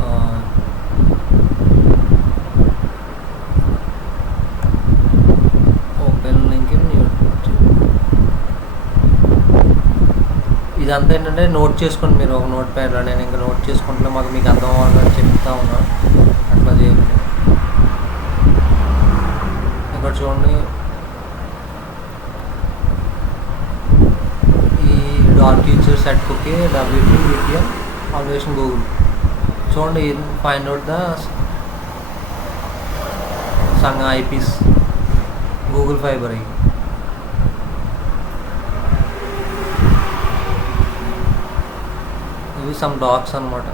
ఓపెన్ లింక్ ఇదంతా ఏంటంటే నోట్ చేసుకోండి మీరు ఒక నోట్ ప్యాడ్లో. నేను ఇంకా నోట్ చేసుకుంటే మాకు మీకు అర్థం అవ్వాలని చెప్తా ఉన్నా, అట్లా చేయండి. ఇక్కడ చూడండి, ఈ dork user set cookie WP VPN ఆల్వేషన్ గూగుల్. చూడండి, ఫైండ్ అవుట్ ద సంగ ఐపీస్ గూగుల్ ఫైబర్. ఇవి సమ్ డాగ్స్ అనమాట.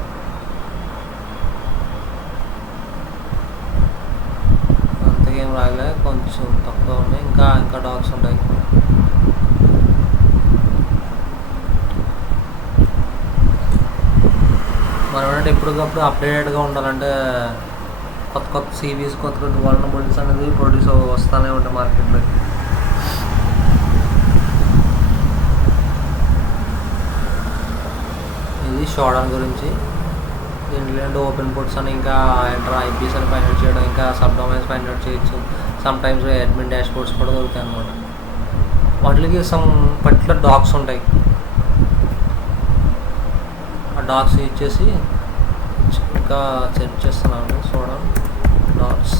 అంతకేం రాలే, కొంచెం తక్కువ ఉన్నాయి. ఇంకా డాగ్స్ ఉంటాయి. మనం అంటే ఎప్పటికప్పుడు అప్డేటెడ్గా ఉండాలంటే కొత్త సిరీస్, కొత్త వల్నరబిలిటీస్ అనేది ప్రొడ్యూస్ వస్తూనే ఉంటాయి మార్కెట్లో. ఇది షోడాన్ గురించి. దీంట్లో ఓపెన్ పోర్ట్స్ అని, ఇంకా ఎంటర్ ఐపీఎస్ అని ఫైండ్ అవుట్ చేయడం, ఇంకా సబ్ డొమైన్స్ ఫైండ్ అవుట్ చేయొచ్చు. Some times admin dash boards కూడా దొరుకుతాయి అన్నమాట. వాటికి సమ్ పర్టికులర్ డాగ్స్ ఉంటాయి. ఆ డాగ్స్ యూజ్ చేసి ఇంకా సెట్ చేస్తున్నాను. చూడండి డాగ్స్.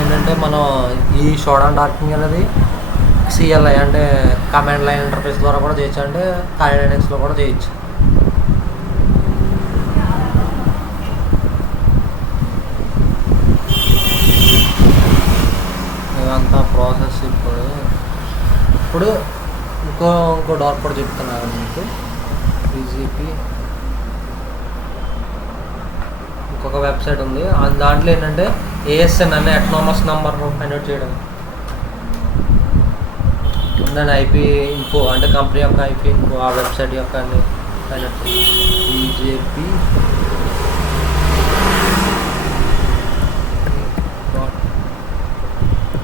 ఏంటంటే మనం ఈ షోడాన్ డాకింగ్ అనేది సిఎల్ఐ అంటే కమాండ్ లైన్ ఇంటర్ఫేస్ ద్వారా కూడా చేయొచ్చు, అంటే Kali Linux కూడా చేయొచ్చు. ఇదంతా ప్రాసెస్. ఇప్పుడు ఇంకో డాక్ కూడా చెప్తున్నాను మీకు. ఈజీపీ ఇంకొక వెబ్సైట్ ఉంది. దాంట్లో ఏంటంటే ఏఎస్ఎన్ అనే అటానమస్ నెంబర్ ఫైండ్ అవుట్ చేయడం. దాని ఐపీ ఇన్ఫో అంటే కంపెనీ యొక్క ఐపీ ఇన్ఫో, ఆ వెబ్సైట్ యొక్క అన్ని ఫైండ్ అవుట్ చేయాలి. EGP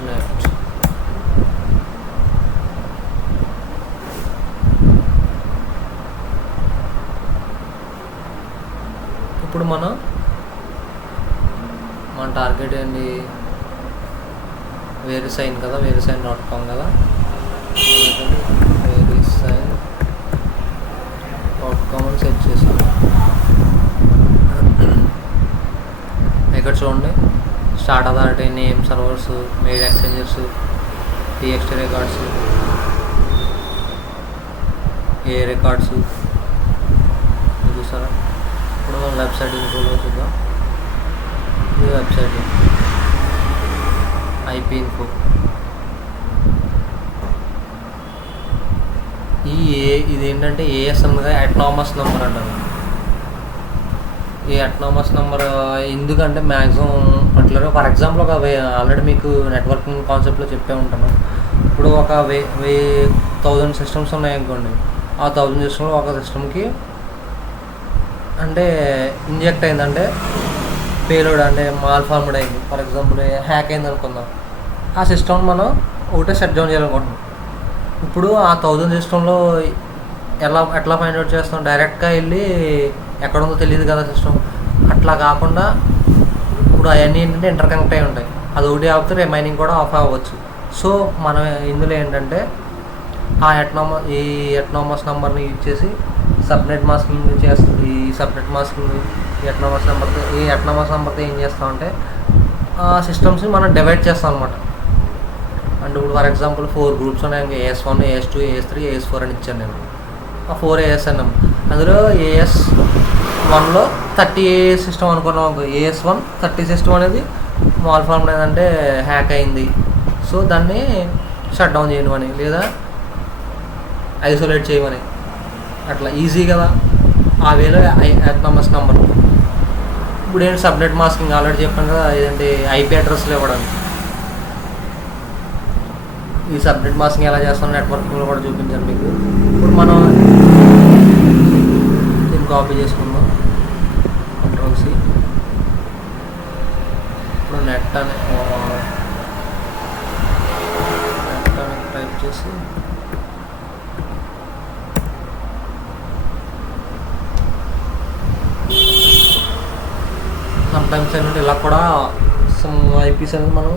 net. ఇప్పుడు మన టార్గెట్ ఏంటి? వెరిసైన్ కదా, verisign.com కదా. verisign.com అని సెట్ చేసాను. ఇక్కడ చూడండి, start authority, name, servers, mail exchangers, TXT records, A records చూసారా. ఇప్పుడు వెబ్సైట్ ఇన్ఫోలో చూద్దాం. ఈ వెబ్సైట్ ఐపీ ఇన్ఫో. ఇదేంటంటే ఏఎస్ఎంగా అటానమస్ నెంబర్ అంటారు. ఈ అటానమస్ నెంబర్ ఎందుకంటే మ్యాక్సిమం పర్టికులర్గా ఫర్ ఎగ్జాంపుల్ ఒక ఆల్రెడీ మీకు నెట్వర్కింగ్ కాన్సెప్ట్లో చెప్పే ఉంటాను. ఇప్పుడు ఒక 1000 సిస్టమ్స్ ఉన్నాయనుకోండి. ఆ 1000 సిస్టమ్లో ఒక సిస్టమ్కి అంటే ఇంజెక్ట్ అయిందంటే పేలోడ్ అంటే మాల్ ఫార్మ్డ్ అయింది, ఫర్ ఎగ్జాంపుల్ హ్యాక్ అయింది అనుకుందాం. ఆ సిస్టమ్ మనం ఒకటే షట్ డౌన్ చేయాలనుకుంటున్నాం. ఇప్పుడు ఆ 1000 సిస్టంలో ఎట్లా ఫైండ్ అవుట్ చేస్తాం? డైరెక్ట్గా వెళ్ళి ఎక్కడ ఉందో తెలియదు కదా సిస్టమ్. అట్లా కాకుండా ఇప్పుడు అవన్నీ ఏంటంటే ఇంటర్ కనెక్ట్ అయి ఉంటాయి. అది ఒకటి ఆపితే రిమైనింగ్ కూడా ఆఫ్ అవ్వచ్చు. సో మనం ఇందులో ఏంటంటే ఈ అటానమస్ నెంబర్ని యూజ్ చేసి సబ్నెట్ మాస్కింగ్ చేస్తుంది. ఈ సబ్నెట్ మాస్కింగ్ ఈ అటానమస్ నెంబర్తో ఏం చేస్తామంటే ఆ సిస్టమ్స్ని మనం డివైడ్ చేస్తాం అనమాట. అంటే ఇప్పుడు ఫర్ ఎగ్జాంపుల్ 4 గ్రూప్స్ ఉన్నాయి. AS1, AS2, AS3, AS4 అని ఇచ్చాను నేను. ఆ 4 ASN అందులో AS1లో 30 సిస్టమ్ అనుకున్నాం అనుకో. AS1 30 సిస్టమ్ అనేది మాల్ ఫార్మ్ లేదంటే హ్యాక్ అయింది. సో దాన్ని షట్ డౌన్ చేయమని లేదా ఐసోలేట్ చేయమని, అట్లా ఈజీ కదా. ఆ వేలో అటానమస్ నెంబర్. ఇప్పుడు ఏంటి సబ్నెట్ మాస్కింగ్ ఆల్రెడీ చెప్పాను కదా, ఏంటంటే ఐపీ అడ్రస్లు ఇవ్వడానికి. ఈ సబ్నెట్ మాస్కింగ్ ఎలా చేస్తాం నెట్వర్కింగ్లో కూడా చూపించాను మీకు. ఇప్పుడు మనం దీన్ని కాపీ చేసుకుందాం, Ctrl+C. ఇప్పుడు నెట్ అని టైప్ చేసి సమ్టైమ్స్ ఏంటంటే ఇలా కూడా సమ్ ఐపీస్ అనేది మనం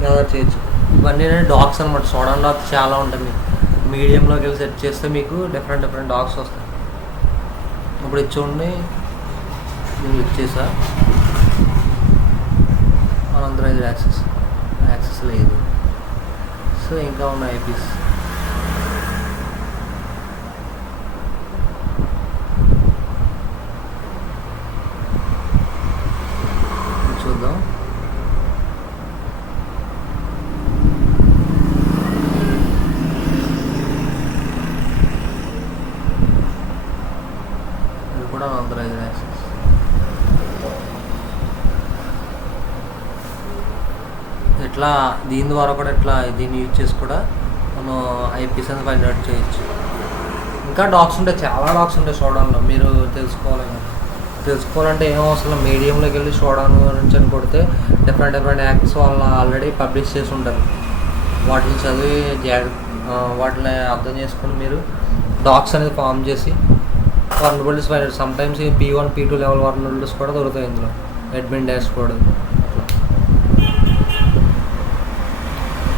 గ్యాదర్ చేయొచ్చు. ఇవన్నీ డాగ్స్ అనమాట. షోడాన్ డాగ్స్ చాలా ఉంటాయి. మీడియంలోకి వెళ్ళి సెట్ చేస్తే మీకు డిఫరెంట్ డాగ్స్ వస్తాయి. ఇప్పుడు ఇది చూడండి, నేను ఇచ్చేసా అన్ఆథరైజ్డ్ యాక్సెస్ లేదు. సో ఇంకా ఉన్నాయి ఐపీస్. చూద్దాం. ఇది కూడా అన్ఆథరైజ్డ్ యాక్సెస్. ఇట్లా దీని ద్వారా కూడా ఇట్లా దీన్ని యూజ్ చేసి కూడా మనం ఐపీస్ అని ఫైండ్ అవుట్ చేయొచ్చు. ఇంకా డాగ్స్ ఉంటాయి, చాలా డాగ్స్ ఉంటాయి షోడాన్లో. మీరు తెలుసుకోవాలంటే ఏం అవసరం, మీడియంలోకి వెళ్ళి షోడాన్ గురించి అని కొడితే డిఫరెంట్ యాక్ట్స్ వాళ్ళు ఆల్రెడీ పబ్లిష్ చేసి ఉంటారు. వాటిని చదివి వాటిని అర్థం చేసుకుని మీరు డాగ్స్ అనేది ఫామ్ చేసి vulnerabilities find out. Sometimes P1 P2 level vulnerabilities కూడా దొరుకుతాయి ఇందులో. Admin dashboard.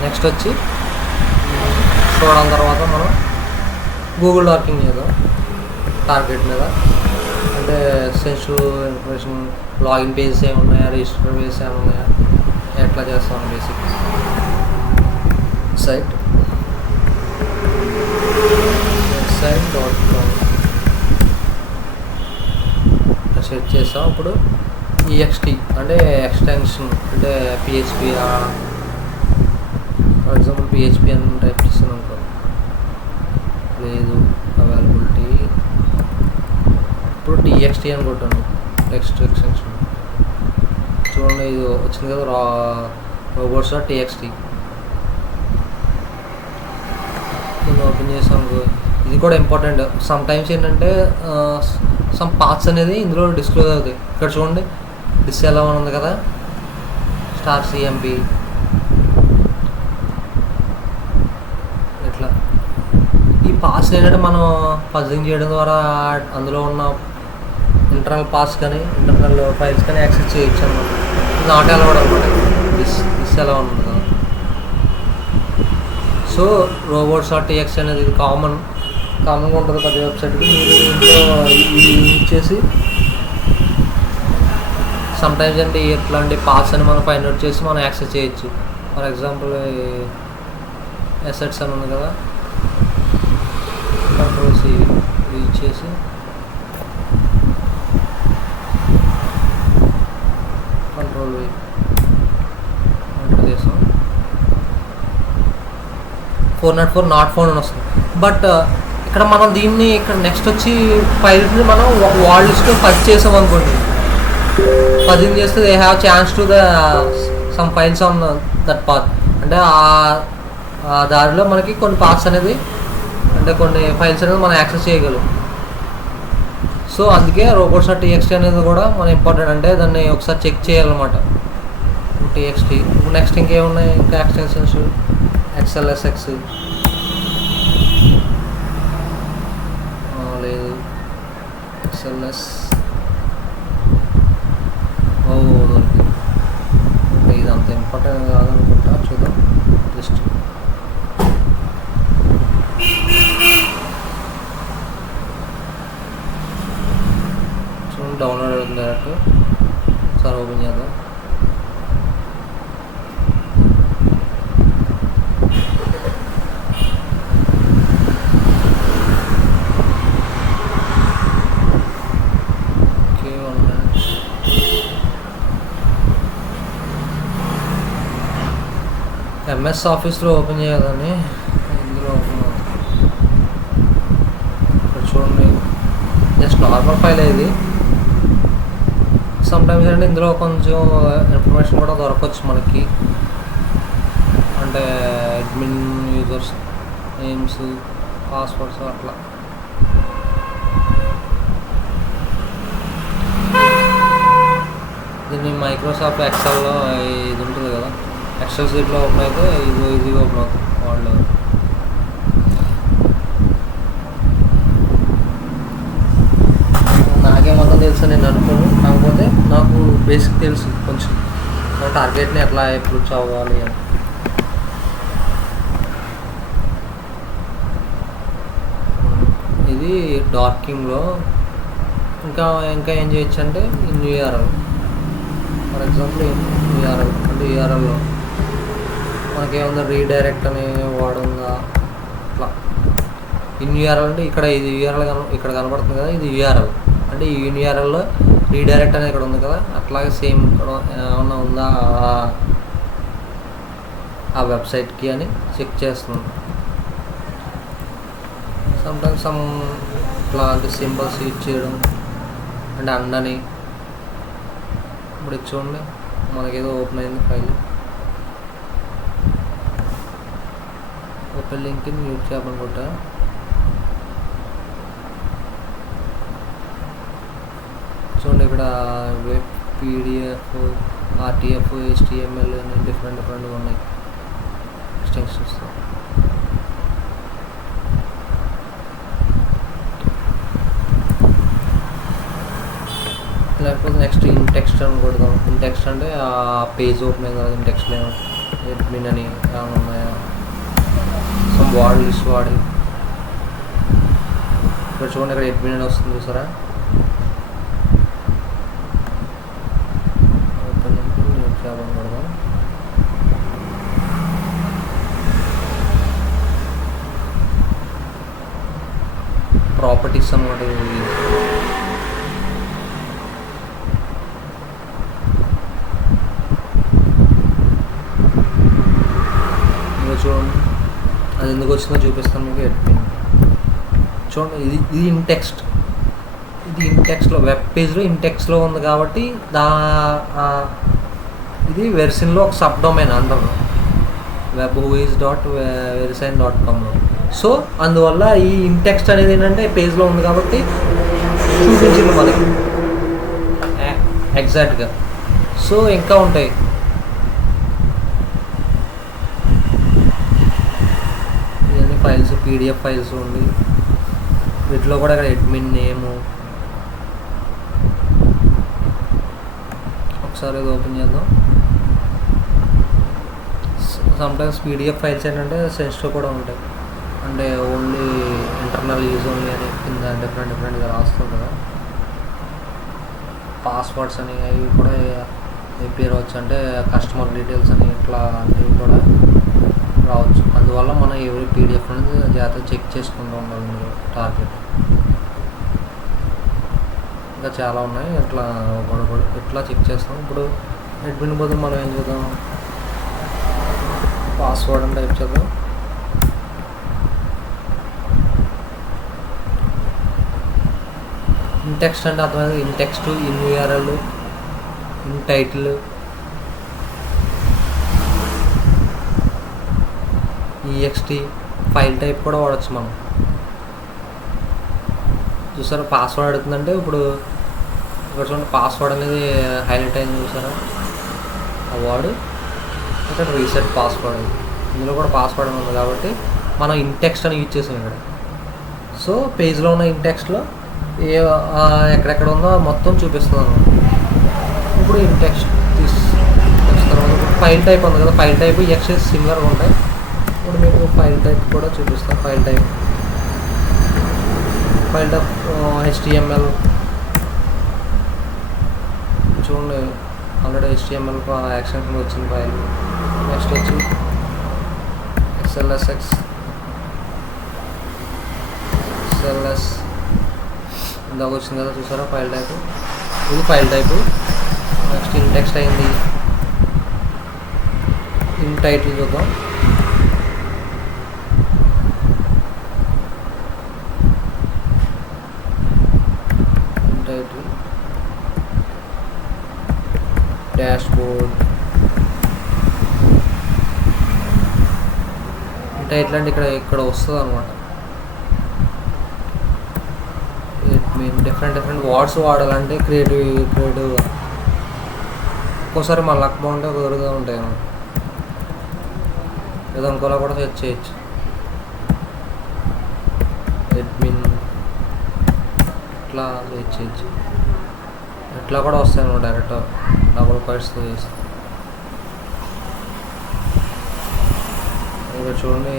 నెక్స్ట్ వచ్చి చూడడం తర్వాత మనం గూగుల్ డార్కింగ్ చేద్దాం టార్గెట్ మీద. అంటే సెన్సిటివ్ ఇన్ఫర్మేషన్, లాగిన్ పేజెస్ ఏమున్నాయా, రిజిస్టర్ పేజెస్ ఏమున్నాయా, ఎట్లా చేస్తాం బేసిక్ site.com సెట్ చేస్తాం. ఇప్పుడు EXT అంటే ఎక్స్టెన్షన్, అంటే PHP. ఫర్ ఎగ్జాంపుల్ PHP అని టైప్ చేస్తాను అనుకో, లేదు అవైలబిలిటీ. ఇప్పుడు TXT అని కొట్టాను, టెక్స్ట్ ఎక్స్టెన్షన్. చూడండి ఇది వచ్చింది కదా, robots.txt. నేను ఓపెన్ చేసాను. ఇది కూడా ఇంపార్టెంట్. సమ్ టైమ్స్ ఏంటంటే సమ్ పార్ట్స్ అనేది ఇందులో డిస్క్లోజ్ అవుతాయి. ఇక్కడ చూడండి డిస్ఎల్ అని ఉంది కదా, *CMP. ఇట్లా ఈ పాస్ ఏంటంటే మనం ఫజింగ్ చేయడం ద్వారా అందులో ఉన్న ఇంటర్నల్ పాస్ కానీ ఇంటర్నల్ ఫైల్స్ కానీ యాక్సెస్ చేయొచ్చు అనమాట. నాట్ అలౌడ్ అనమాట. దిస్ ఎలా ఉంది కదా. సో robots.txt అనేది ఇది కామన్గా ఉంటుంది ప్రతి వెబ్సైట్కి. మీరు ఇంట్లో ఇది యూజ్ చేసి సమ్టైమ్స్ అంటే ఎట్లాంటి పాస్ అని మనం ఫైండ్ అవుట్ చేసి మనం యాక్సెస్ చేయొచ్చు. ఫర్ ఎగ్జాంపుల్ అసెట్స్ అని ఉంది కదా, Ctrl+C యూజ్ చేసి Ctrl+V ఎంటర్ చేసాం. 404 నాట్ ఫౌండ్ అని వస్తుంది. బట్ ఇక్కడ మనం దీన్ని ఇక్కడ నెక్స్ట్ వచ్చి ఫైల్స్ని మనం వాల్ లిస్ట్లో ఫస్ట్ చేసాం అనుకోండి, ఫజింగ్ చేస్తే they have chance to the sum files on that path. అంటే ఆ దారిలో మనకి కొన్ని పాత్స్ అనేది, అంటే కొన్ని ఫైల్స్ అనేది మనం యాక్సెస్ చేయగలం. సో అందుకే robots.txt అనేది కూడా మన ఇంపార్టెంట్. అంటే దాన్ని ఒకసారి చెక్ చేయాలన్నమాట. TXT. నెక్స్ట్ ఇంకేమున్నాయి, ఇంకా ఎక్స్టెన్షన్స్, XLSX లేదు, XLS దొరికింది. ఇది అంత ఇంపార్టెంట్ కాదనుకుంటా, చూద్దాం జస్ట్. చూడండి డౌన్లోడ్ అవుతుంది డైరెక్ట్. ఒకసారి ఓపెన్ చేద్దాం. MS ఆఫీస్లో ఓపెన్ చేయాలని ఇందులో ఓపెన్ అవుతుంది. ఇక్కడ చూడండి జస్ట్ నార్మల్ ఫైల్ ఇది. సమ్టైమ్స్ అంటే ఇందులో కొంచెం ఇన్ఫర్మేషన్ కూడా దొరకవచ్చు మనకి. అంటే అడ్మిన్, యూజర్స్ నేమ్స్, పాస్వర్డ్స్ అట్లా. దీన్ని మైక్రోసాఫ్ట్ ఎక్సెల్లో ఇది ఉంటుంది కదా, ఎక్సెల్ షీట్లో ఓపెన్ అయితే ఈజీగా ఓపెన్ అవుతుంది. వాళ్ళు నాకే మొత్తం తెలుసు నేను అనుకోను, కాకపోతే నాకు బేసిక్ తెలుసు కొంచెం టార్గెట్ని ఎట్లా అప్రోచ్ అవ్వాలి అని. ఇది డార్కింగ్లో ఇంకా ఇంకా ఏం చేయొచ్చు అంటే యూఆర్ఎల్. ఫర్ ఎగ్జాంపుల్ యూఆర్ఎల్ అంటే యూఆర్ఎల్లో మనకేముందా రీడైరెక్ట్ అనే వాడు ఉందా, అట్లా యూఆర్ఎల్ అంటే ఇక్కడ ఇది యూఆర్ఎల్ ఇక్కడ కనబడుతుంది కదా, ఇది యూఆర్ఎల్ అంటే ఈ యూఆర్ఎల్లో రీడైరెక్ట్ అనేది ఇక్కడ ఉంది కదా, అట్లాగే సేమ్ ఇక్కడ ఏమన్నా ఉందా ఆ వెబ్సైట్కి అని చెక్ చేస్తున్నాం. సమ్టైమ్స్ ఇట్లాంటి సింబల్స్ యూజ్ చేయడం అంటే అండని. ఇప్పుడు చూడండి మనకేదో ఓపెన్ అయింది ఫైల్, ఓపెన్ లింక్ యూజ్ చేయమనుకుంటా. చూడండి ఇక్కడ వెబ్, పీడిఎఫ్, ఆర్టీఎఫ్, హెచ్టిఎంఎల్ అని డిఫరెంట్గా ఉన్నాయి ఎక్స్టెన్షన్స్. లేకపోతే నెక్స్ట్ ఇన్టెక్స్ట్ అని కొడదాం. ఇన్టెక్స్ట్ అంటే ఆ పేజ్ ఓపెన్ అయింది కదా, ఇన్టెక్స్ట్లో అడ్మిన్ అని ఏమైనా ఉన్నాయా, సమ్ వార్డ్ లిస్ట్ వాడి ఇక్కడ చూడండి ఇక్కడ అడ్మిన్ అని వస్తుంది చూసారా. ఓపెన్ న్యూస్ జాబ్ అని కొడదాం. ప్రాపర్టీస్ అన్నమాట. చూడండి అది ఎందుకు వచ్చిందో చూపిస్తాను మీకు. అడ్మిన్ చూడండి ఇది ఇన్టెక్స్ట్, ఇది ఇన్టెక్స్ట్లో వెబ్ పేజ్లో ఇన్టెక్స్ట్లో ఉంది కాబట్టి ఇది వెర్సిన్లో ఒక సబ్ డొమైన్ అంటారు webwhois.verisign.comలో. సో అందువల్ల ఈ ఇన్టెక్స్ట్ అనేది ఏంటంటే పేజ్లో ఉంది కాబట్టి చూపించింది మనకి ఎగ్జాక్ట్గా. సో ఇంకా ఉంటాయి ఫైల్స్, పీడిఎఫ్ ఫైల్స్ ఉంది వీటిలో కూడా. ఇక్కడ అడ్మిన్ నేము ఒకసారి ఇది ఓపెన్ చేద్దాం. సమ్టైమ్స్ పీడిఎఫ్ ఫైల్స్ ఏంటంటే సెన్సిటివ్ కూడా ఉంటాయి, అంటే ఓన్లీ ఇంటర్నల్ యూజ్ ఓన్లీ అని కింద డిఫరెంట్గా రాస్తుంది కదా. పాస్వర్డ్స్ అని అవి కూడా పేరు వచ్చు, అంటే కస్టమర్ డీటెయిల్స్ అని ఇట్లా అన్నీ కూడా రావచ్చు. అందువల్ల మనం ఎవరి పీడిఎఫ్ అనేది జాగ్రత్తగా చెక్ చేసుకుంటూ ఉండాలి మీరు టార్గెట్. ఇంకా చాలా ఉన్నాయి ఇట్లా ఇట్లా చెక్ చేస్తాం. ఇప్పుడు అడ్మిన్ బదులు మనం ఏం చేద్దాం, పాస్వర్డ్ అని టైప్ చేద్దాం. ఇన్టెక్స్ట్ అంటే అర్థమైంది. Intext, in URL, in title, EXT file type కూడా వాడచ్చు మనం. చూసారా పాస్వర్డ్ అడుగుతుందంటే ఇప్పుడు ఇక్కడ చూడండి పాస్వర్డ్ అనేది హైలైట్ అయింది చూసారా ఆ వర్డ్. ఇక్కడ రీసెట్ పాస్వర్డ్, ఇందులో కూడా పాస్వర్డ్ ఉంది కాబట్టి మనం ఇన్టెక్స్ట్ అని యూజ్ చేసాం ఇక్కడ. సో పేజ్లో ఉన్న ఇన్టెక్స్ట్లో ఎక్కడెక్కడ ఉందో మొత్తం చూపిస్తున్నాను. ఇప్పుడు ఇన్టెక్స్ట్ తర్వాత ఫైల్ టైప్ ఉంది కదా, ఫైల్ టైప్ ఎక్సెస్ సిమిలర్గా ఉంటాయి. ఇప్పుడు మీకు ఫైల్ టైప్ కూడా చూపిస్తాను. ఫైల్ టైప్ HTML చూడండి ఆల్రెడీ HTML యాక్షన్ వచ్చింది ఫైల్. నెక్స్ట్ వచ్చి XLSX ఇందాక వచ్చింది కదా చూసారా ఫైల్ టైప్. ఇది ఫైల్ టైపు. నెక్స్ట్ ఇన్టెక్స్ట్ అయింది. ఇన్ టైటిల్ చూద్దాం. Title dashboard. టైటిల్ అంటే ఇక్కడ వస్తుంది అనమాట. మేము డిఫరెంట్ వర్డ్స్ వాడాలంటే క్రియేటివ్గా ఒక్కోసారి మన లక్ బాగుంటే కుదురుగా ఉంటాయి అన్నమాట. ఏదో ఇంకోలా కూడా సెర్చ్ చేయొచ్చు. అడ్మిన్ ఇట్లా సెర్చ్ చేయొచ్చు. ఇట్లా కూడా వస్తాయి అన్నమాట డైరెక్ట్ డబుల్ క్వైట్స్తో చేసి. ఇక్కడ చూడండి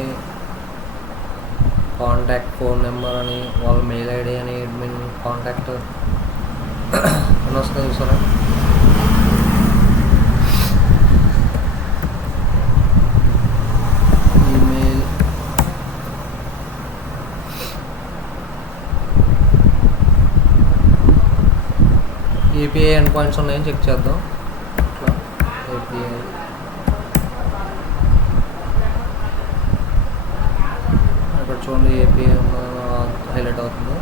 కాంటాక్ట్ ఫోన్ నెంబర్ అని, వాళ్ళ మెయిల్ ఐడి అని, అడ్మిన్ కాంటాక్ట్ అని వస్తుంది చూసారా. ఈమెయిల్, ఏపీఐ ఎండ్ పాయింట్స్ ఉన్నాయని చెక్ చేద్దాం. ఇట్లా ఏపీఐ ఇక్కడ చూడండి, ఏపీఐ హైలైట్ అవుతుంది.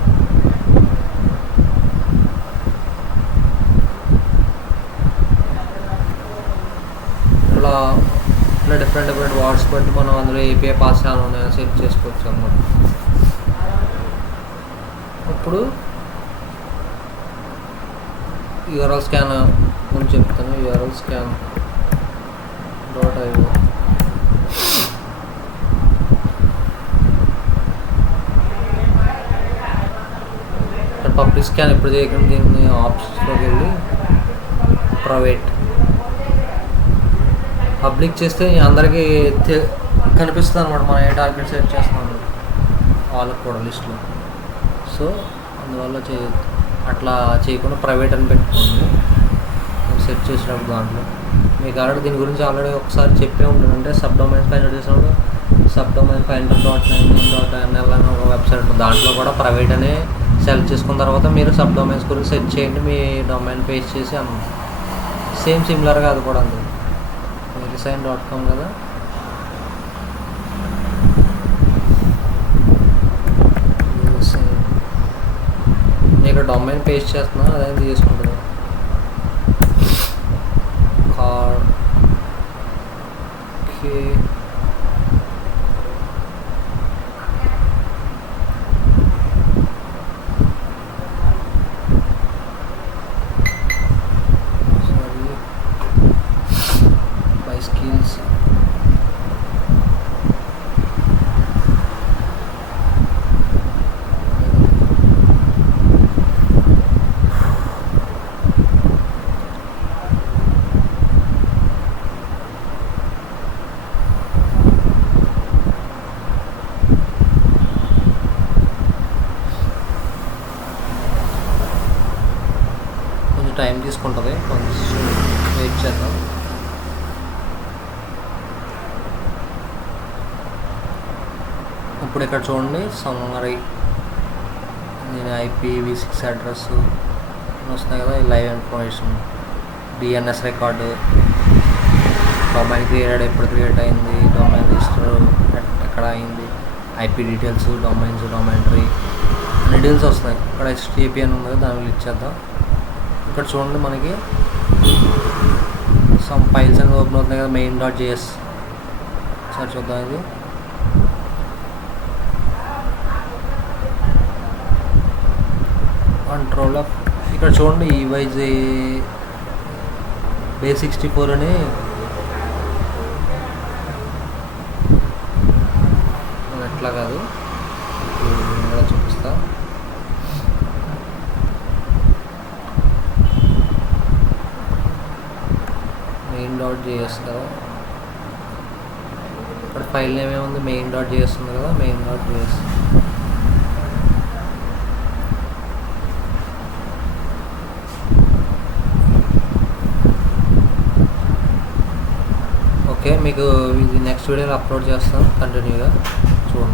ఇలా డిఫరెంట్ వర్డ్స్ బట్టి మనం అందులో ఏపీఐ పాస్ ఉన్నాయో సెట్ చేసుకోవచ్చు అన్నమాట. ఇప్పుడు యూఆర్ఎల్ స్కాన్ గురించి చెప్తాను. URL scan .io public scan ఎప్పుడు చేయకుండా దీన్ని ఆప్షన్స్లోకి వెళ్ళి ప్రైవేట్ పబ్లిక్ చేస్తే అందరికీ కనిపిస్తుంది అనమాట, మనం ఏ టార్గెట్ సెట్ చేస్తున్నాము వాళ్ళకి కూడా లిస్ట్లో. సో అందువల్ల అట్లా చేయకుండా ప్రైవేట్ అని పెట్టుకోండి సెట్ చేసినప్పుడు. దాంట్లో మీకు ఆల్రెడీ దీని గురించి ఆల్రెడీ ఒకసారి చెప్పే ఉంటుంది. అంటే సబ్ డొమైన్స్ ఫైండ్ చేసినప్పుడు subdomain.9.nl అని ఒక వెబ్సైట్ ఉంటుంది. దాంట్లో కూడా ప్రైవేట్ అనే సెలెక్ట్ చేసుకున్న తర్వాత మీరు సబ్ డొమైన్స్ గురించి సెర్చ్ చేయండి. మీ డొమైన్ పేస్ట్ చేసి సేమ్ సిమిలర్గా అది కూడా ఉంది. verisign.com కదా, ఇక్కడ డొమైన్ పేస్ట్ చేస్తున్నా, అదే తీసుకుంటుంది. కార్డ్ skills కొంచెం టైం తీసుకుంటుంది, కొంచెం వెయిట్ చేద్దాం. ఇప్పుడు ఇక్కడ చూడండి, సమ్మరీ, నేను IPv6 అడ్రస్ వస్తున్నాయి కదా, live information, DNS record, domain created ఎప్పుడు క్రియేట్ అయింది, డొమైన్ రిజిస్టర్ ఎక్కడ అయింది, IP details, domains, domain tree అన్ని డీటెయిల్స్ వస్తున్నాయి. ఇక్కడ HTTP అని ఉంది, దాన్ని క్లిక్ చేద్దాం. ఇక్కడ చూడండి మనకి సమ్ ఫైల్స్ అనేది ఓపెన్ అవుతున్నాయి కదా, main.js. ఒకసారి చూద్దాం. ఇది కంట్రోల్ ఆఫ్, ఇక్కడ చూడండి EYJ base64 అని ఎట్లా కాదు, ఇక్కడ చూపిస్తా. main.js కదా, ఇక్కడ ఫైల్ నేమ్ ఏముంది, main.js ఉంది కదా, main.js. ఓకే, మీకు ఇది నెక్స్ట్ వీడియోలో అప్లోడ్ చేస్తాను, కంటిన్యూగా చూడండి.